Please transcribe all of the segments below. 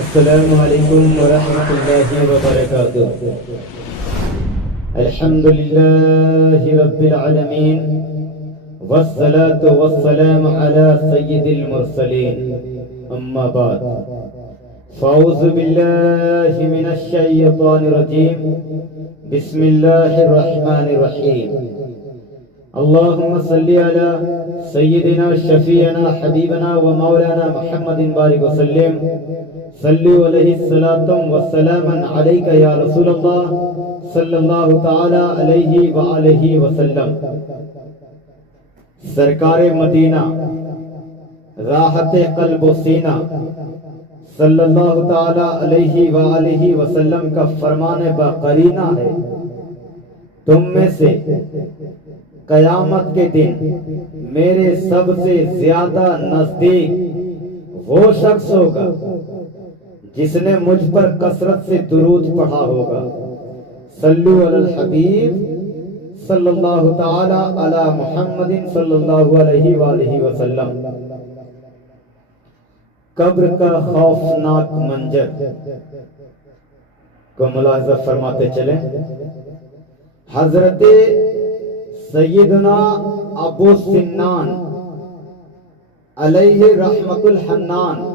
السلام علیکم ورحمۃ اللہ وبرکاتہ۔ الحمد للہ رب العالمین والصلاة والسلام علی سید المرسلین، اما بعد فاعوذ باللہ من الشیطان الرجیم، بسم اللہ الرحمن الرحیم۔ اللہم صلی علی سیدنا شفیعنا حبیبنا و مولانا محمد بارک وسلم، صلو علیہ الصلاۃ والسلام علیک یا رسول اللہ صلی اللہ تعالی علیہ وآلہ وسلم۔ سرکار مدینہ راحت قلب و سینہ صلی اللہ تعالی علیہ وآلہ وسلم کا فرمان باقرینہ ہے، تم میں سے قیامت کے دن میرے سب سے زیادہ نزدیک وہ شخص ہوگا جس نے مجھ پر کثرت سے درود پڑھا ہوگا۔ صلو علی الحبیب صلی اللہ تعالی علی محمد صلی اللہ علیہ وآلہ وسلم۔ قبر کا خوفناک منظر کو ملاحظہ فرماتے چلیں۔ حضرت سیدنا ابو سنان علیہ رحمت الحنان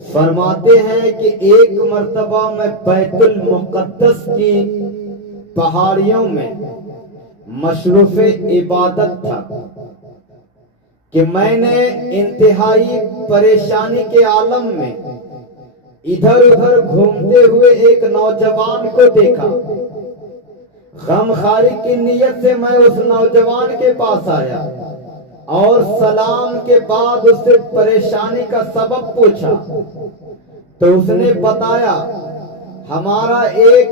فرماتے ہیں کہ ایک مرتبہ میں بیت المقدس کی پہاڑیوں میں مشروف عبادت تھا کہ میں نے انتہائی پریشانی کے عالم میں ادھر ادھر گھومتے ہوئے ایک نوجوان کو دیکھا۔ غم خاری کی نیت سے میں اس نوجوان کے پاس آیا اور سلام کے بعد اس سے پریشانی کا سبب پوچھا تو اس نے بتایا ہمارا ایک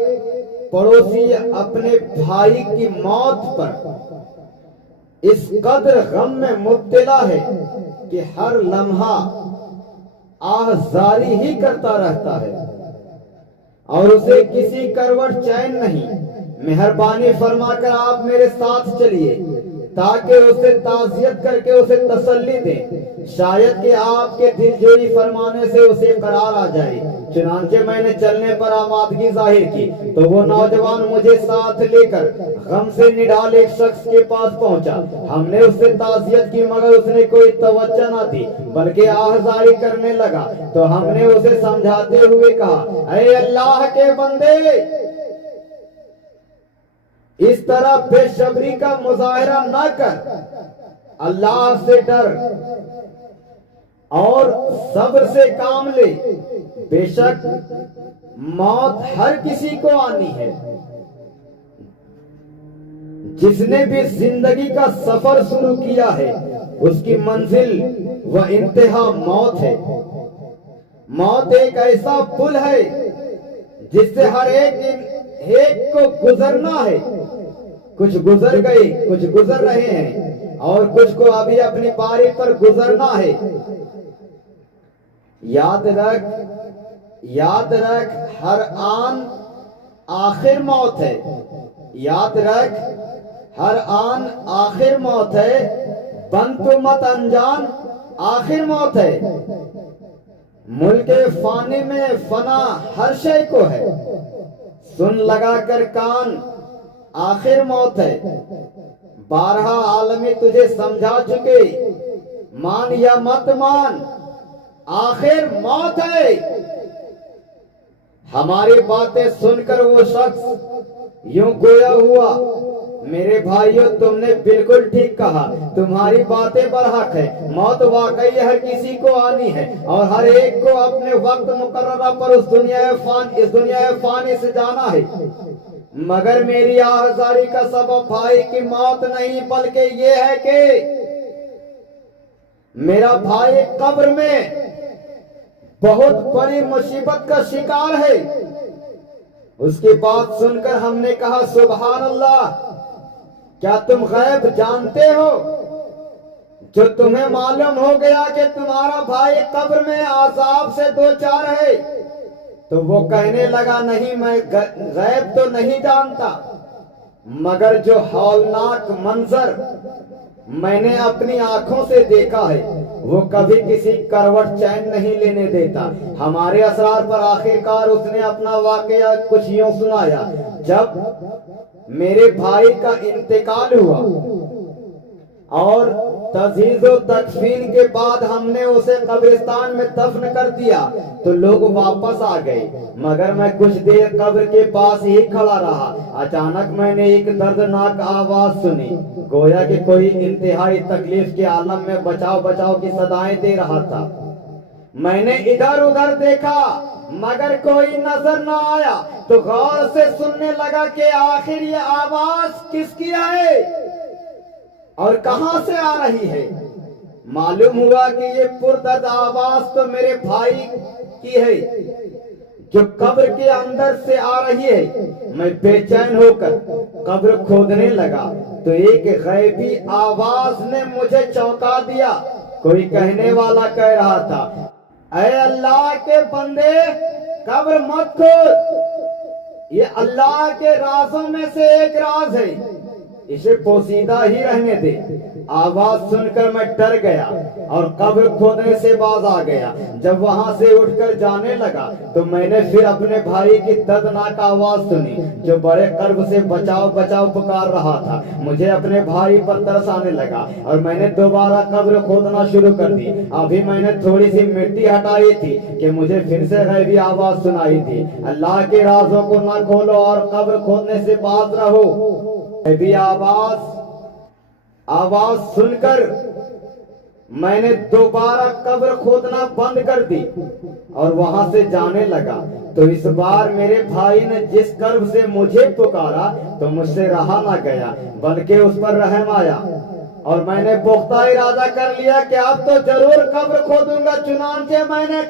پڑوسی اپنے بھائی کی موت پر اس قدر غم میں مبتلا ہے کہ ہر لمحہ آہزاری ہی کرتا رہتا ہے اور اسے کسی کروٹ چین نہیں۔ مہربانی فرما کر آپ میرے ساتھ چلیے تاکہ اسے تعزیت کر کے اسے تسلی دیں، شاید کہ آپ کے دل جوئی فرمانے سے اسے قرار آ جائے۔ چنانچہ میں نے چلنے پر آمادگی ظاہر کی تو وہ نوجوان مجھے ساتھ لے کر غم سے نڈال ایک شخص کے پاس پہنچا۔ ہم نے اس سے تعزیت کی مگر اس نے کوئی توجہ نہ دی بلکہ آہزاری کرنے لگا تو ہم نے اسے سمجھاتے ہوئے کہا، اے اللہ کے بندے، اس طرح بے صبری کا مظاہرہ نہ کر، اللہ سے ڈر اور صبر سے کام لے، بے شک موت ہر کسی کو آنی ہے۔ جس نے بھی زندگی کا سفر شروع کیا ہے اس کی منزل و انتہا موت ہے۔ موت ایک ایسا پل ہے جس سے ہر ایک کو گزرنا ہے۔ کچھ گزر گئے، کچھ گزر رہے ہیں اور کچھ کو ابھی اپنی باری پر گزرنا ہے۔ یاد رکھ ہر آن آخر موت ہے، یاد رکھ ہر آن آخر موت ہے، بن تو مت انجان آخر موت ہے۔ ملک فانی میں فنا ہر شے کو ہے، سن لگا کر کان آخر موت ہے۔ بارہا عالمی تجھے سمجھا چکے، مان یا مت مان آخر موت ہے۔ ہماری باتیں سن کر وہ شخص یوں گویا ہوا، میرے بھائیو تم نے بالکل ٹھیک کہا، تمہاری باتیں برحق ہے، موت واقعی ہر کسی کو آنی ہے اور ہر ایک کو اپنے وقت مقررہ پر اس دنیا فانی سے جانا ہے۔ مگر میری آہزاری کا سبب بھائی کی موت نہیں بلکہ یہ ہے کہ میرا بھائی قبر میں بہت بڑی مصیبت کا شکار ہے۔ اس کی بات سن کر ہم نے کہا، سبحان اللہ، کیا تم غیب جانتے ہو؟ جو تمہیں معلوم ہو گیا کہ تمہارا بھائی قبر میں عذاب سے دوچار ہے؟ تو وہ کہنے لگا، نہیں، میں غیب تو نہیں جانتا، مگر جو ہولناک منظر میں نے اپنی آنکھوں سے دیکھا ہے وہ کبھی کسی کروٹ چین نہیں لینے دیتا۔ ہمارے اسرار پر آخرکار اس نے اپنا واقعہ کچھ یوں سنایا۔ جب میرے بھائی کا انتقال ہوا اور تجہیز و تکفین کے بعد ہم نے اسے قبرستان میں دفن کر دیا تو لوگ واپس آ گئے، مگر میں کچھ دیر قبر کے پاس ہی کھڑا رہا۔ اچانک میں نے ایک دردناک آواز سنی، گویا کہ کوئی انتہائی تکلیف کے عالم میں بچاؤ بچاؤ کی صدائیں دے رہا تھا۔ میں نے ادھر ادھر دیکھا مگر کوئی نظر نہ آیا تو غور سے سننے لگا کہ آخر یہ آواز کس کی ہے اور کہاں سے آ رہی ہے۔ معلوم ہوا کہ یہ پردرد آواز تو میرے بھائی کی ہے جو قبر کے اندر سے آ رہی ہے۔ میں بے چین ہو کر قبر کھودنے لگا تو ایک غیبی آواز نے مجھے چونکا دیا۔ کوئی کہنے والا کہہ رہا تھا، اے اللہ کے بندے قبر مت کھود، یہ اللہ کے رازوں میں سے ایک راز ہے، اسے پوشیدہ ہی رہنے دے۔ آواز سن کر میں ڈر گیا اور قبر کھودنے سے باز آ گیا۔ جب وہاں سے اٹھ کر جانے لگا تو میں نے پھر اپنے بھائی کی دردناک آواز سنی جو بڑے قرب سے بچاؤ بچاؤ پکار رہا تھا۔ مجھے اپنے بھائی پر ترس آنے لگا اور میں نے دوبارہ قبر کھودنا شروع کر دی۔ ابھی میں نے تھوڑی سی مٹی ہٹائی تھی کہ مجھے پھر سے غیبی آواز سنائی تھی، اللہ کے رازوں کو نہ کھولو اور قبر کھودنے سے باز رہو۔ غیبی آواز سن کر میں نے دوبارہ قبر کھودنا بند کر دی اور وہاں سے جانے لگا تو اس بار میرے بھائی نے جس کرب سے مجھے پکارا تو مجھ سے رہا نہ گیا بلکہ اس پر رحم آیا اور میں نے پختہ ارادہ کر لیا کہ اب تو ضرور قبر کھودوں گا۔ چنانچہ میں نے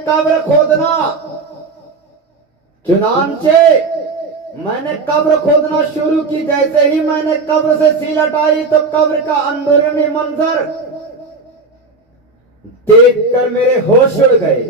قبر کھودنا شروع کی۔ جیسے ہی میں نے قبر سے سیل ہٹائی تو قبر کا اندرونی منظر دیکھ کر میرے ہوش اڑ گئے۔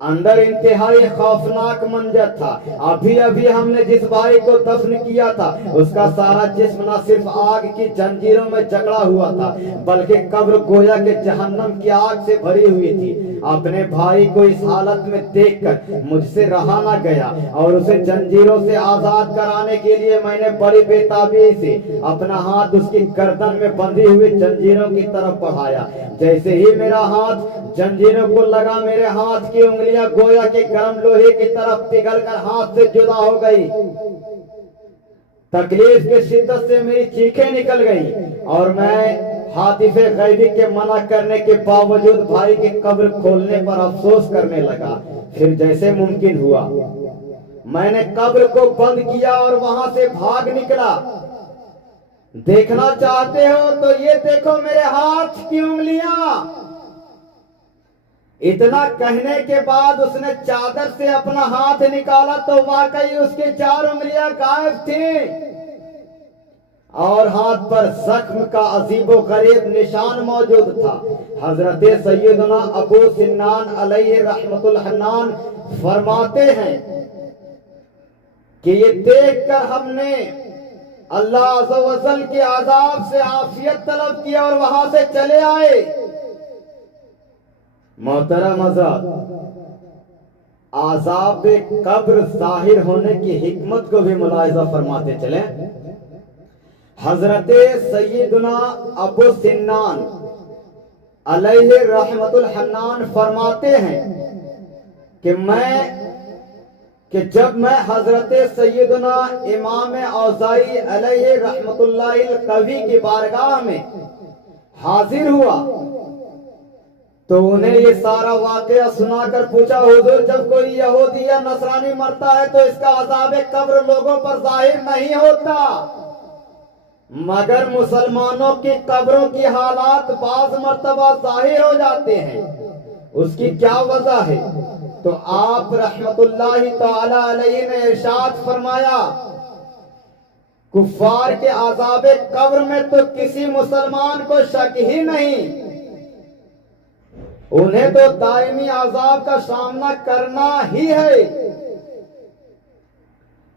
اندر انتہائی خوفناک منظر تھا۔ ابھی ہم نے جس بھائی کو دفن کیا تھا اس کا سارا جسم نہ صرف آگ کی زنجیروں میں جکڑا ہوا تھا بلکہ قبر گویا کہ جہنم کی آگ سے بھری ہوئی تھی۔ اپنے بھائی کو اس حالت میں دیکھ کر مجھ سے رہا نہ گیا اور اسے زنجیروں سے آزاد کرانے کے لیے میں نے بڑی بے تابی سے اپنا ہاتھ اس کی گردن میں بندھی ہوئی زنجیروں کی طرف بڑھایا۔ جیسے ہی میرا ہاتھ زنجیروں کو لگا میرے ہاتھ کی انگلیاں گویا کہ گرم لوہے کی طرف پگھل کر ہاتھ سے جدا ہو گئی۔ تکلیف کی شدت سے میری چیخیں نکل گئی اور میں حاطف غیبی کے منع کرنے کے باوجود بھائی کی قبر کھولنے پر افسوس کرنے لگا۔ پھر جیسے ممکن ہوا میں نے قبر کو بند کیا اور وہاں سے بھاگ نکلا۔ دیکھنا چاہتے ہو تو یہ دیکھو میرے ہاتھ کی انگلیاں۔ اتنا کہنے کے بعد اس نے چادر سے اپنا ہاتھ نکالا تو واقعی اس کی 4 انگلیاں غائب تھیں اور ہاتھ پر زخم کا عجیب و غریب نشان موجود تھا۔ حضرت سیدنا ابو سنان علیہ رحمت الحنان فرماتے ہیں کہ یہ دیکھ کر ہم نے اللہ عز و جل کے عذاب سے عافیت طلب کی اور وہاں سے چلے آئے۔ محترم حضرات، عذاب قبر ظاہر ہونے کی حکمت کو بھی ملاحظہ فرماتے چلیں۔ حضرت سیدنا ابو سنان علیہ رحمت الحنان فرماتے ہیں کہ جب میں حضرت سیدنا امام اوزاعی علیہ رحمت اللہ القوی کی بارگاہ میں حاضر ہوا تو انہیں یہ سارا واقعہ سنا کر پوچھا، حضور جب کوئی یہودی یا نصرانی مرتا ہے تو اس کا عذاب قبر لوگوں پر ظاہر نہیں ہوتا مگر مسلمانوں کی قبروں کی حالات بعض مرتبہ ظاہر ہو جاتے ہیں، اس کی کیا وجہ ہے؟ تو آپ رحمت اللہ تعالی علیہ نے ارشاد فرمایا، کفار کے عذاب قبر میں تو کسی مسلمان کو شک ہی نہیں، انہیں تو دائمی عذاب کا سامنا کرنا ہی ہے۔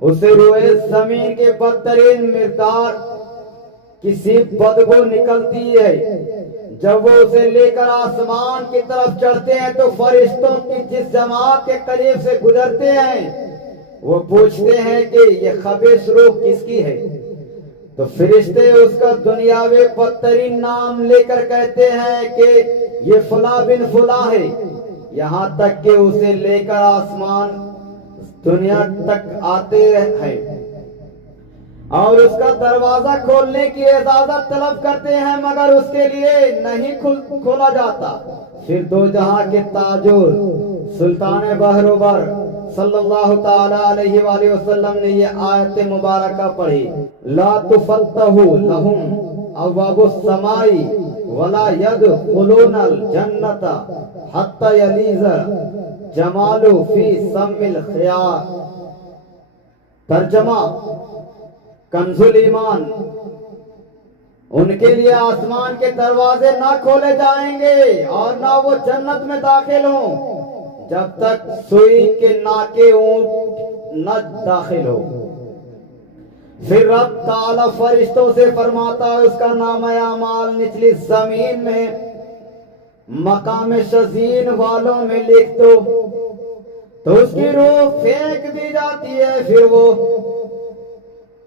اسے روئے زمین کے بدترین مقدار کسی بدبو نکلتی ہے۔ جب وہ اسے لے کر آسمان کی طرف چڑھتے ہیں تو فرشتوں کی جس جماعت کے قریب سے گزرتے ہیں وہ پوچھتے ہیں کہ یہ خبیث روح کس کی ہے؟ تو فرشتے اس کا دنیاوی بدترین نام لے کر کہتے ہیں کہ یہ فلاں بن فلاں ہے، یہاں تک کہ اسے لے کر آسمان دنیا تک آتے ہیں اور اس کا دروازہ کھولنے کی اجازت طلب کرتے ہیں، مگر اس کے لیے نہیں کھولا جاتا۔ پھر دو جہاں کے تاجور سلطان بحر و بر صلی اللہ تعالی علیہ وآلہ وسلم نے یہ آیت مبارکہ پڑھی، لا تفتح لہم ابواب السماء ولا يدخلون الجنۃ حتی یلیج جمال فی سم الخیاط۔ ترجمہ کنز الایمان، ان کے لیے آسمان کے دروازے نہ کھولے جائیں گے اور نہ وہ جنت میں داخل ہوں جب تک سوئی کے ناکے اونٹ نہ داخل ہو۔ پھر رب تعالی فرشتوں سے فرماتا ہے اس کا نام اعمال نچلی زمین میں مقام شزین والوں میں لکھ دو، تو اس کی روح پھینک دی جاتی ہے۔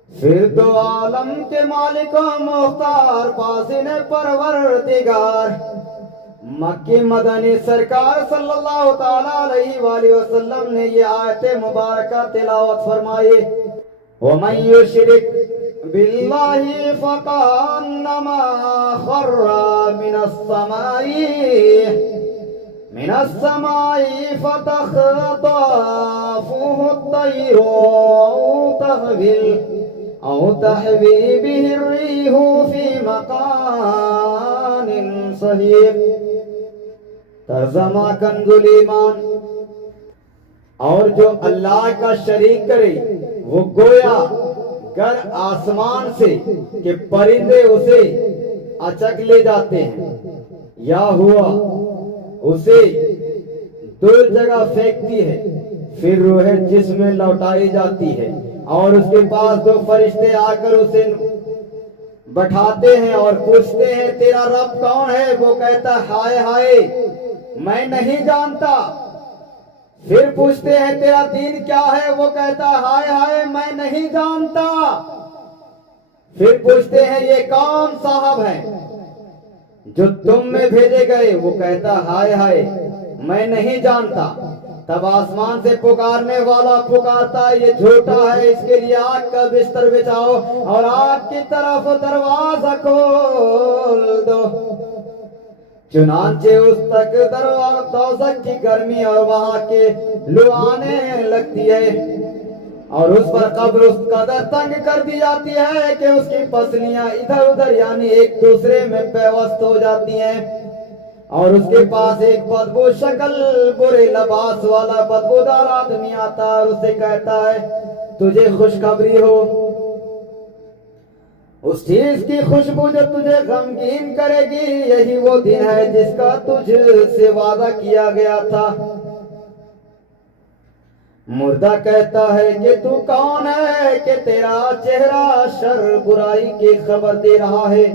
پھر دو عالم کے مالک و مختار بازن پروردگار مکی مدنی سرکار صلی اللہ تعالی علیہ وآلہ وسلم نے یہ آیت مبارکہ تلاوت فرمائی، وَمَن يُشْرِكْ بِاللَّهِ فَكَأَنَّمَا خَرَّ مِنَ السَّمَاءِ فَتَخْطَفُهُ الطَّيْرُ أَوْ تَهْوِي بِهِ الرِّيحُ فِي مَكَانٍ صَحِيحٍ۔ ترجمہ کنز الایمان، اور جو اللہ کا شریک کرے وہ گویا گر آسمان سے کہ پرندے اسے اچک لے جاتے ہیں یا ہوا اسے دو جگہ پھینکتی ہے، پھر روح جسم میں لوٹائی جاتی ہے اور اس کے پاس دو فرشتے آ کر اسے بٹھاتے ہیں اور پوچھتے ہیں تیرا رب کون ہے؟ وہ کہتا ہائے ہائے میں نہیں جانتا۔ پھر پوچھتے ہیں تیرا دین کیا ہے؟ وہ کہتا ہائے ہائے میں نہیں جانتا۔ پھر پوچھتے ہیں یہ کون صاحب ہیں جو تم میں بھیجے گئے؟ وہ کہتا ہائے ہائے میں نہیں جانتا۔ تب آسمان سے پکارنے والا پکارتا ہے یہ جھوٹا ہے، اس کے لیے آگ کا بستر بچھاؤ اور آگ کی طرف دروازہ کھول دو۔ چنانچہ اس تک دوزخ کی گرمی اور وہاں کے لو آنے لگتی ہے اور اس پر قبر اس قدر تنگ کر دی جاتی ہے کہ اس کی پسلیاں ادھر ادھر یعنی ایک دوسرے میں پیوست ہو جاتی ہیں، اور اس کے پاس ایک بدبو شکل برے لباس والا بدبودار آدمی آتا ہے اور اسے کہتا ہے تجھے خوشخبری ہو، اس چیز کی خوشبو جو تجھے غمگین کرے گی یہی وہ دن ہے جس کا تجھ سے وعدہ کیا گیا تھا۔ مردہ کہتا ہے کہ تو کون ہے کہ تیرا چہرہ شر برائی کی خبر دے رہا ہے؟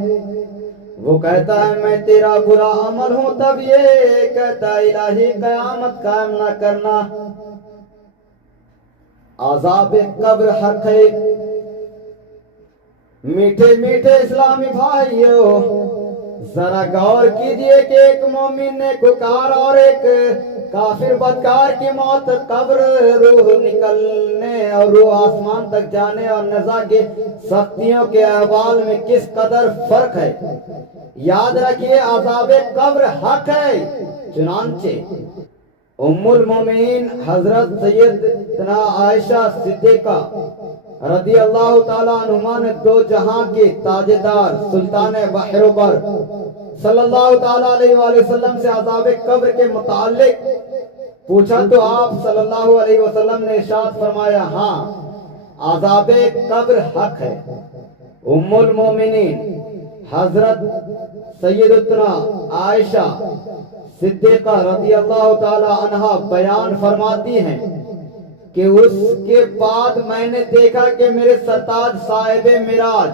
وہ کہتا ہے میں تیرا برا عمل ہوں۔ تب یہ کہتا ہے الہی قیامت قائم نہ کرنا۔ عذاب قبر حق ہے۔ میٹھے میٹھے اسلامی بھائیوں ذرا غور کیجئے کہ ایک مومن نے کار اور ایک کافر بدکار کی موت، قبر، روح نکلنے اور روح آسمان تک جانے اور نزا کی سختیوں کے احوال میں کس قدر فرق ہے۔ یاد رکھیے عذاب قبر حق ہے۔ چنانچہ ام المومنین حضرت سیدنا عائشہ صدیقہ رضی اللہ تعالیٰ عنہما نے دو جہاں کے تاجدار سلطان بحر و بر صلی اللہ تعالیٰ علیہ وآلہ وسلم سے عذاب قبر کے متعلق پوچھا تو آپ صلی اللہ علیہ وسلم نے ارشاد فرمایا ہاں عذاب قبر حق ہے۔ ام المومنین حضرت سیدتنا عائشہ صدیقہ رضی اللہ تعالی عنہا بیان فرماتی ہیں کہ اس کے بعد میں نے دیکھا کہ میرے سرتاج صاحب معراج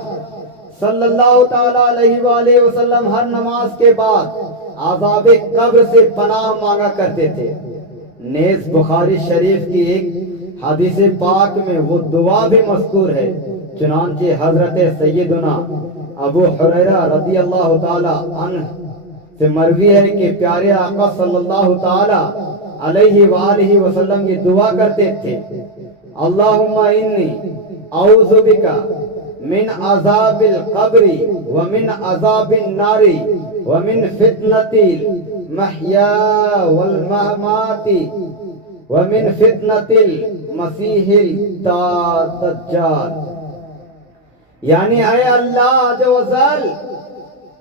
صلی اللہ تعالی علیہ وآلہ وسلم ہر نماز کے بعد عذاب قبر سے پناہ مانگا کرتے تھے۔ نیز بخاری شریف کی ایک حدیث پاک میں وہ دعا بھی مذکور ہے، چنانچہ حضرت سیدنا ابو ہریرہ رضی اللہ تعالی عنہ سے مروی ہے کہ پیارے آقا صلی اللہ تعالی علیہ وآلہ وسلم یہ دعا کرتے تھے، اللہم انی اعوذ بکا من عذاب القبر ومن عذاب النار ومن فتنة المحیا والممات ومن فتنة المسیح الدجال، یعنی اے اللہ عز و جل،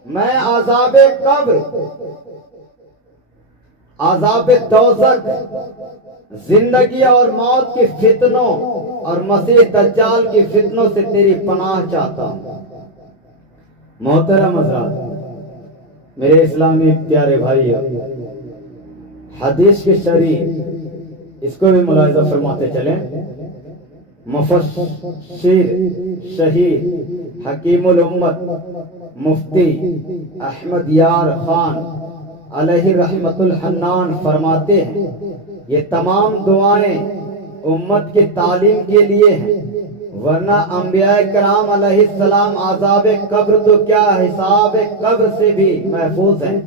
میں عذاب قبر، عذاب دوزخ، زندگی اور موت کی فتنوں اور مسیح دجال کی فتنوں سے تیری پناہ چاہتا ہوں۔ محترم حضرات، میرے اسلامی پیارے بھائی، حدیث کی شرح اس کو بھی ملاحظہ فرماتے چلیں۔ مفسر شہید حکیم الامت مفتی احمد یار خان علیہ رحمت الحنان فرماتے ہیں، یہ تمام دعائیں امت کی تعلیم کے لیے ہیں، ورنہ انبیاء کرام علیہ السلام عذاب قبر تو کیا حساب قبر سے بھی محفوظ ہیں۔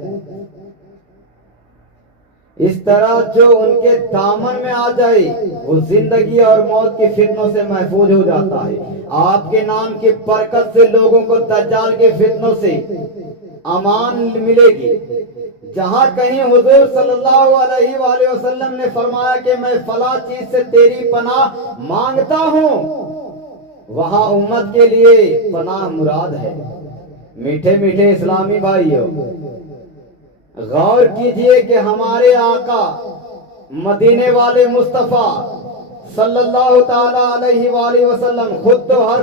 اس طرح جو ان کے دامن میں آ جائے وہ زندگی اور موت کی فتنوں سے محفوظ ہو جاتا ہے۔ آپ کے نام کی برکت سے لوگوں کو دجال کے فتنوں سے امان ملے گی۔ جہاں کہیں حضور صلی اللہ علیہ وآلہ وسلم نے فرمایا کہ میں فلاں چیز سے تیری پناہ مانگتا ہوں، وہاں امت کے لیے پناہ مراد ہے۔ میٹھے میٹھے اسلامی بھائیوں، غور کیجئے کہ ہمارے آقا مدینے والے مصطفیٰ صلی اللہ تعالی علیہ وآلہ وسلم خود تو ہر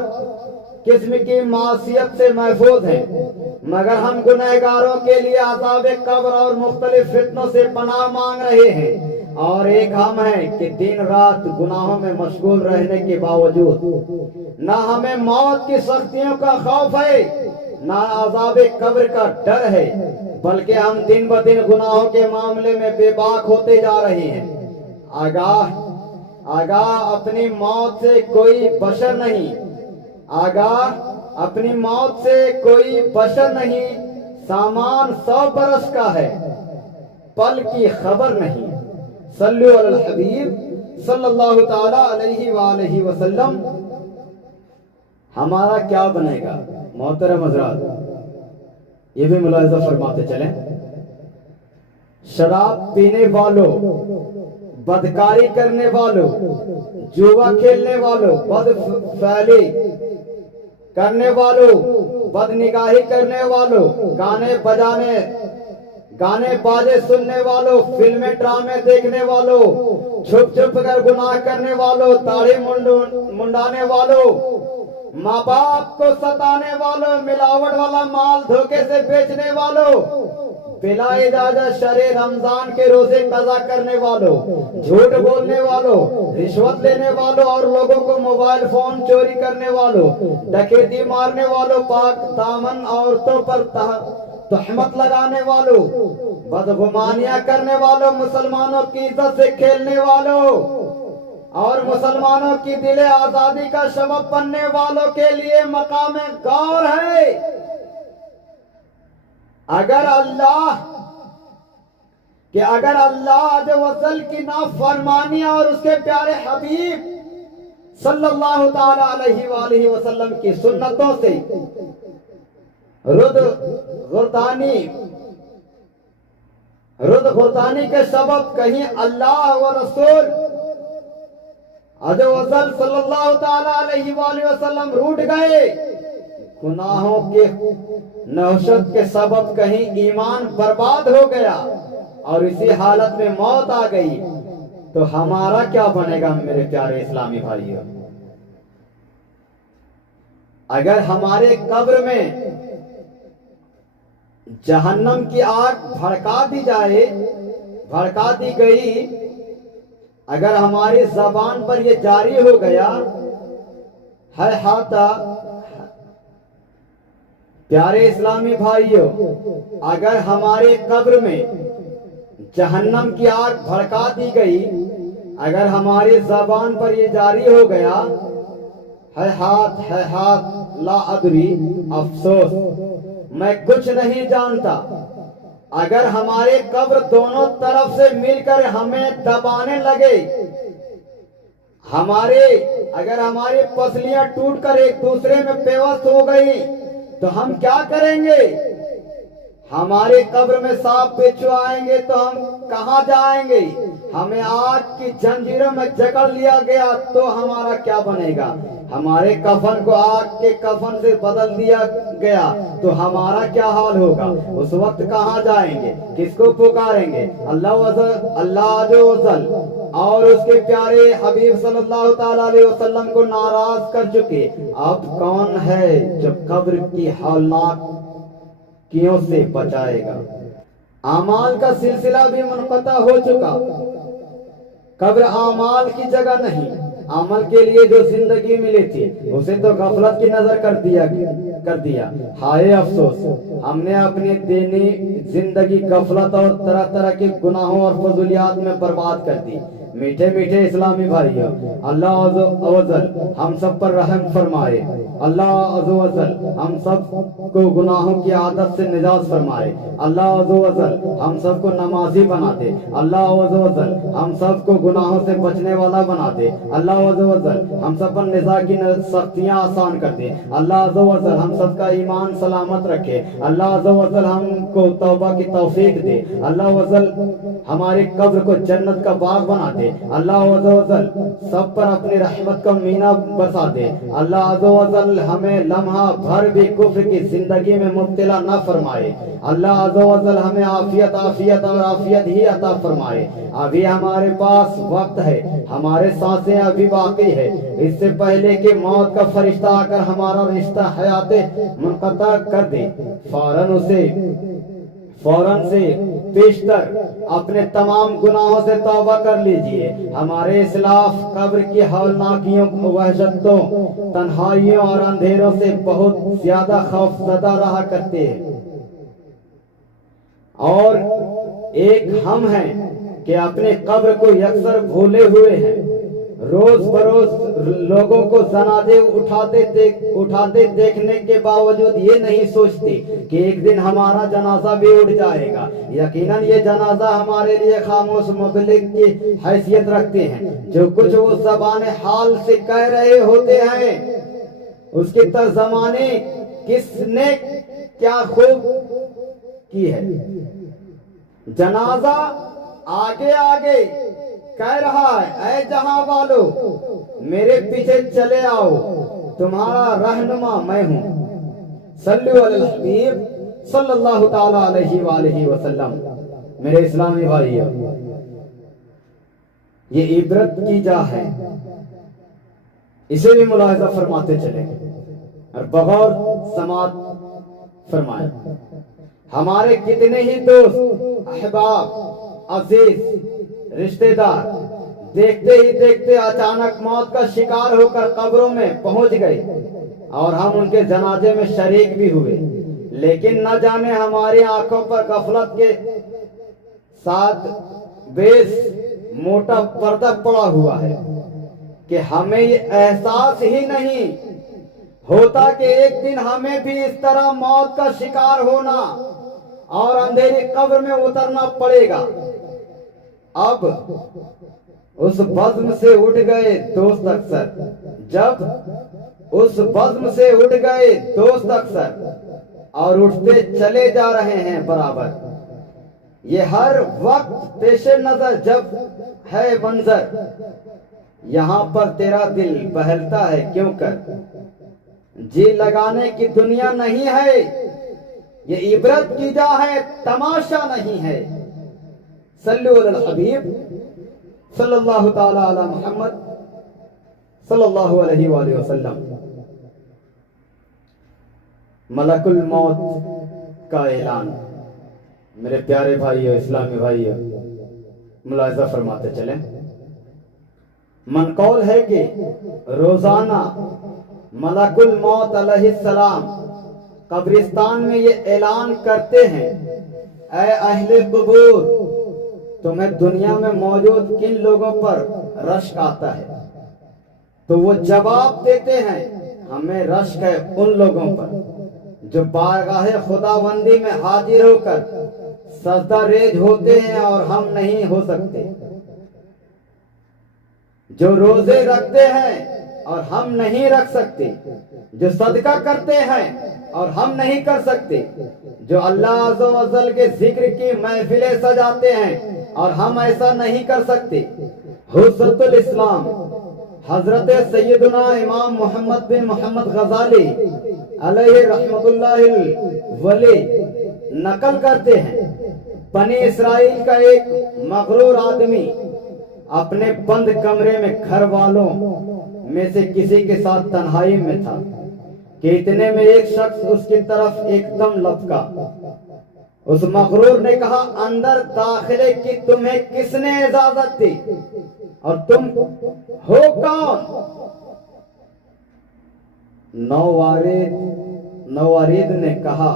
قسم کی معصیت سے محفوظ ہیں، مگر ہم گنہگاروں کے لیے عذاب قبر اور مختلف فتنوں سے پناہ مانگ رہے ہیں، اور ایک ہم ہیں کہ دن رات گناہوں میں مشغول رہنے کے باوجود نہ ہمیں موت کی سختیوں کا خوف ہے نہ عذاب قبر کا ڈر ہے، بلکہ ہم دن بدن گناہوں کے معاملے میں بے باک ہوتے جا رہے ہیں۔ آگاہ اپنی موت سے کوئی بشر نہیں، آگاہ اپنی موت سے کوئی بشر نہیں، سامان 100 برس کا ہے، پل کی خبر نہیں۔ صلو علی الحبیب صلی اللہ تعالی علیہ وآلہ وسلم۔ ہمارا کیا بنے گا؟ محترم حضرات، یہ بھی ملاحظہ فرماتے چلیں، شراب پینے والوں، بدکاری کرنے والوں، جوا کھیلنے والوں، بد فعلی کرنے والوں، بد نگاہی کرنے والوں، گانے باجے سننے والوں، فلمیں ڈرامے دیکھنے والوں، چھپ چھپ کر گناہ کرنے والوں، داڑھی منڈانے والوں، ماں باپ کو ستانے والوں، ملاوٹ والا مال دھوکے سے بیچنے والوں، بلا اجازت شرع رمضان کے روزے قضا کرنے والوں، جھوٹ بولنے والوں، رشوت لینے والوں اور لوگوں کو موبائل فون چوری کرنے والوں، ڈکیتی مارنے والوں، پاک دامن عورتوں پر تہمت لگانے والوں، بدگمانیاں کرنے والوں، مسلمانوں کی عزت سے کھیلنے والوں اور مسلمانوں کی دل آزادی کا سبب بننے والوں کے لیے مقام غور ہے۔ اگر اللہ عز و جل کی نافرمانی اور اس کے پیارے حبیب صلی اللہ تعالی علیہ وآلہ وسلم کی سنتوں سے رد غردانی کے سبب کہیں اللہ و رسول عز و جل صلی اللہ تعالی علیہ وآلہ وسلم روٹ گئے، گناہوں کے نوشت کے سبب کہیں ایمان برباد ہو گیا اور اسی حالت میں موت آ گئی، تو ہمارا کیا بنے گا میرے پیارے اسلامی بھائیوں؟ اگر ہمارے قبر میں جہنم کی آگ بھڑکا دی گئی اگر ہماری زبان پر یہ جاری ہو گیا ہے ہاتھا، پیارے اسلامی بھائیوں، اگر ہمارے قبر میں جہنم کی آگ بھڑکا دی گئی، اگر ہماری زبان پر یہ جاری ہو گیا ہے ہاتھ لا ادری، افسوس میں کچھ نہیں جانتا، اگر ہمارے قبر دونوں طرف سے مل کر ہمیں دبانے لگے، اگر ہماری پسلیاں ٹوٹ کر ایک دوسرے میں پیوست ہو گئی تو ہم کیا کریں گے؟ ہمارے قبر میں سانپ بچھو آئیں گے تو ہم کہاں جائیں گے؟ ہمیں آگ کی زنجیروں میں جکڑ لیا گیا تو ہمارا کیا بنے گا؟ ہمارے کفن کو آگ کے کفن سے بدل دیا گیا تو ہمارا کیا حال ہوگا؟ اس وقت کہاں جائیں گے؟ کس کو پکاریں گے؟ اللہ جو وزل اور اس کے پیارے حبیب صلی اللہ تعالیٰ علیہ وسلم کو ناراض کر چکے، اب کون ہے جو قبر کی ہولناک کیوں سے بچائے گا؟ اعمال کا سلسلہ بھی منقطع ہو چکا، قبر اعمال کی جگہ نہیں، عمل کے لیے جو زندگی ملی تھی اسے تو غفلت کی نظر کر دیا۔ ہائے افسوس، ہم نے اپنی دینی زندگی غفلت اور طرح طرح کے گناہوں اور فضولیات میں برباد کر دی۔ میٹھے میٹھے اسلامی بھائیوں، اللہ عز و جل ہم سب پر رحم فرمائے، اللہ عز و جل ہم سب کو گناہوں کی عادت سے نجات فرمائے، اللہ عز و جل ہم سب کو نمازی بنا دے، اللہ عز و جل ہم سب کو گناہوں سے بچنے والا بنا دے، اللہ عز و جل ہم سب پر نزاع کی سختیاں آسان کر دے، اللہ عز و جل ہم سب کا ایمان سلامت رکھے، اللہ عز و جل ہم کو توبہ کی توفیق دے، اللہ عز و جل ہماری قبر کو جنت کا باغ بنا دے، اللہ عز و جل سب پر اپنی رحمت کا مینہ برسا دے، اللہ عز و جل ہمیں لمحہ بھر بھی کفر کی زندگی میں مبتلا نہ فرمائے، اللہ عز و جل ہمیں عافیت اور عافیت ہی عطا فرمائے۔ ابھی ہمارے پاس وقت ہے، ہمارے سانسیں ابھی باقی ہے، اس سے پہلے کہ موت کا فرشتہ آ کر ہمارا رشتہ حیات منقطع کر دے، فوراً سے پیشتر اپنے تمام گناہوں سے توبہ کر لیجئے۔ ہمارے اسلاف قبر کی ہولناکیوں، وحشتوں، تنہائیوں اور اندھیروں سے بہت زیادہ خوف زدہ رہا کرتے ہیں، اور ایک ہم ہیں کہ اپنے قبر کو یکسر بھولے ہوئے ہیں، روز بروز لوگوں کو جنازے اٹھاتے دیکھنے کے باوجود یہ نہیں سوچتے کہ ایک دن ہمارا جنازہ بھی اٹھ جائے گا۔ یقیناً یہ جنازہ ہمارے لیے خاموش مبلغ کی حیثیت رکھتے ہیں، جو کچھ وہ زبان حال سے کہہ رہے ہوتے ہیں اس کی ترجمانی کس نے کیا خوب کی ہے۔ جنازہ آگے آگے کہہ رہا ہے، اے جہاں والو میرے پیچھے چلے آؤ، تمہارا رہنما میں ہوں۔ صلو علی الحبیب صلی اللہ تعالی علیہ وآلہ وسلم۔ میرے اسلامی بھائیوں، یہ عبرت کی جا ہے، اسے بھی ملاحظہ فرماتے چلیں اور بغور سماعت فرمائیں۔ ہمارے کتنے ہی دوست، احباب، عزیز، رشتہ دار دیکھتے ہی دیکھتے اچانک موت کا شکار ہو کر قبروں میں پہنچ گئے اور ہم ان کے جنازے میں شریک بھی ہوئے، لیکن نہ جانے ہماری آنکھوں پر غفلت کے ساتھ بیس موٹا پردہ پڑا ہوا ہے کہ ہمیں یہ احساس ہی نہیں ہوتا کہ ایک دن ہمیں بھی اس طرح موت کا شکار ہونا اور اندھیری قبر میں اترنا پڑے گا۔ اب اس بزم سے اٹھ گئے دوست اکثر، جب اس بزم سے اٹھ گئے دوست اکثر اور اٹھتے چلے جا رہے ہیں برابر، یہ ہر وقت پیش نظر جب ہے منظر، یہاں پر تیرا دل بہلتا ہے کیوں کر، جی لگانے کی دنیا نہیں ہے، یہ عبرت کی جا ہے، تماشا نہیں ہے۔ صلو علی الحبیب صلی اللہ تعالی علی محمد صلی اللہ علیہ وآلہ وسلم۔ ملک الموت کا اعلان۔ میرے پیارے بھائیو، اسلامی بھائیو، ملاحظہ فرماتے چلیں۔ منقول ہے کہ روزانہ ملک الموت علیہ السلام قبرستان میں یہ اعلان کرتے ہیں، اے اہل قبور، تمہیں دنیا میں موجود کن لوگوں پر رشک آتا ہے؟ تو وہ جواب دیتے ہیں، ہمیں رشک ہے ان لوگوں پر جو بارگاہ خداوندی میں حاضر ہو کر سجدہ ریز ہوتے ہیں اور ہم نہیں ہو سکتے، جو روزے رکھتے ہیں اور ہم نہیں رکھ سکتے، جو صدقہ کرتے ہیں اور ہم نہیں کر سکتے، جو اللہ عز و جل کے ذکر کی محفلیں سجاتے ہیں اور ہم ایسا نہیں کر سکتے۔ حجت الاسلام حضرت سیدنا امام محمد بن محمد غزالی علیہ رحمت اللہ ولی نقل کرتے ہیں، بنی اسرائیل کا ایک مغرور آدمی اپنے بند کمرے میں گھر والوں میں سے کسی کے ساتھ تنہائی میں تھا کہ اتنے میں ایک شخص اس کی طرف ایک دم لپکا۔ اس مغرور نے کہا، اندر داخلے کی تمہیں کس نے اجازت دی اور تم ہو کون؟ نوارید نے کہا،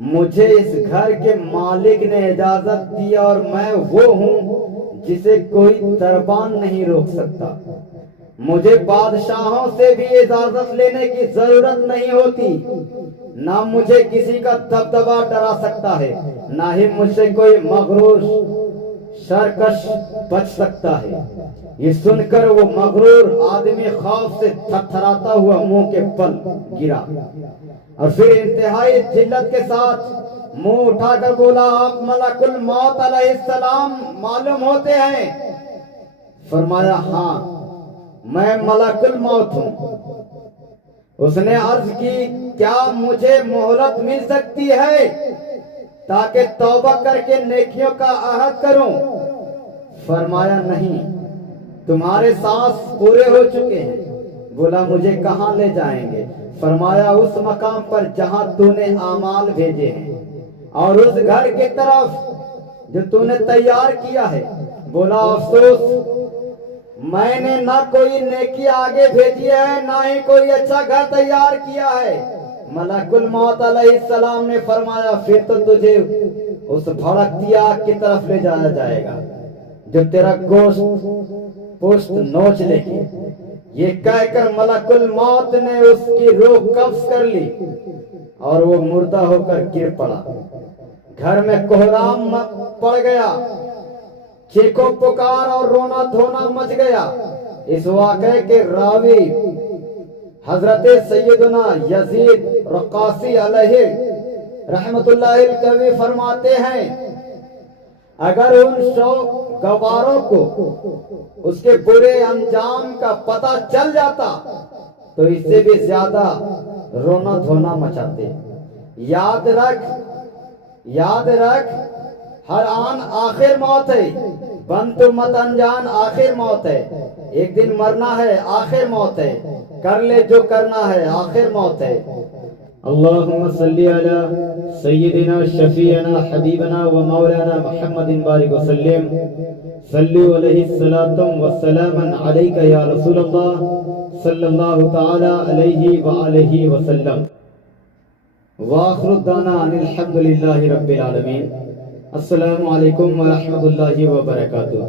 مجھے اس گھر کے مالک نے اجازت دی اور میں وہ ہوں جسے کوئی دربان نہیں روک سکتا۔ مجھے بادشاہوں سے بھی اجازت لینے کی ضرورت نہیں ہوتی، نہ مجھے کسی کا دبدبا ڈرا سکتا ہے، نہ ہی مجھ سے کوئی مغرور سرکش بچ سکتا ہے۔ یہ سن کر وہ مغرور آدمی خوف سے تھرتھراتا ہوا منہ کے بل گرا اور پھر انتہائی ذلت کے ساتھ منہ اٹھا کر بولا، آپ ملک الموت علیہ السلام معلوم ہوتے ہیں؟ فرمایا، ہاں میں ملک الموت ہوں۔ اس نے عرض کی، کیا مجھے مہلت مل سکتی ہے تاکہ توبہ کر کے نیکیوں کا عہد کروں؟ فرمایا، نہیں، تمہارے سانس پورے ہو چکے ہیں۔ بولا، مجھے کہاں لے جائیں گے؟ فرمایا، اس مقام پر جہاں تو نے اعمال بھیجے ہیں اور اس گھر کی طرف جو تو نے تیار کیا ہے۔ بولا، افسوس، میں نے نہ کوئی نیکی آگے بھیجی ہے نہ ہی کوئی اچھا گھر تیار کیا ہے۔ ملک الموت علیہ السلام نے فرمایا، پھر تو تجھے اس بھڑکتی آگ کی طرف لے جایا جائے گا جو تیرا گوشت پوشت نوچ لے گی۔ یہ کہہ کر ملک الموت نے اس کی روح قبض کر لی اور وہ مردہ ہو کر گر پڑا۔ گھر میں کوہرام پڑ گیا، چیخو پکار اور رونا دھونا مچ گیا۔ اس واقعے کے راوی حضرت سیدنا یزید رقاصی علیہ رحمت اللہ الکوی فرماتے ہیں، اگر ان گواروں کو اس کے برے انجام کا پتہ چل جاتا تو اس سے بھی زیادہ رونا دھونا مچاتے۔ یاد رکھ، ہر آن آخر موت ہے، بن تو مت انجان آخر موت ہے۔ ایک دن مرنا ہے، آخر موت ہے، کر لے جو کرنا ہے، آخر موت ہے۔ اللہم صلی علی سیدنا شفیعنا حبیبنا و مولانا محمد بارک وسلم، صلو علیہ الصلاۃ والسلام علیک یا رسول اللہ صلی اللہ تعالی علیہ وآلہ وسلم۔ وآخر الدعوانا ان الحمدللہ رب العالمین۔ السلام علیکم ورحمۃ اللہ وبرکاتہ۔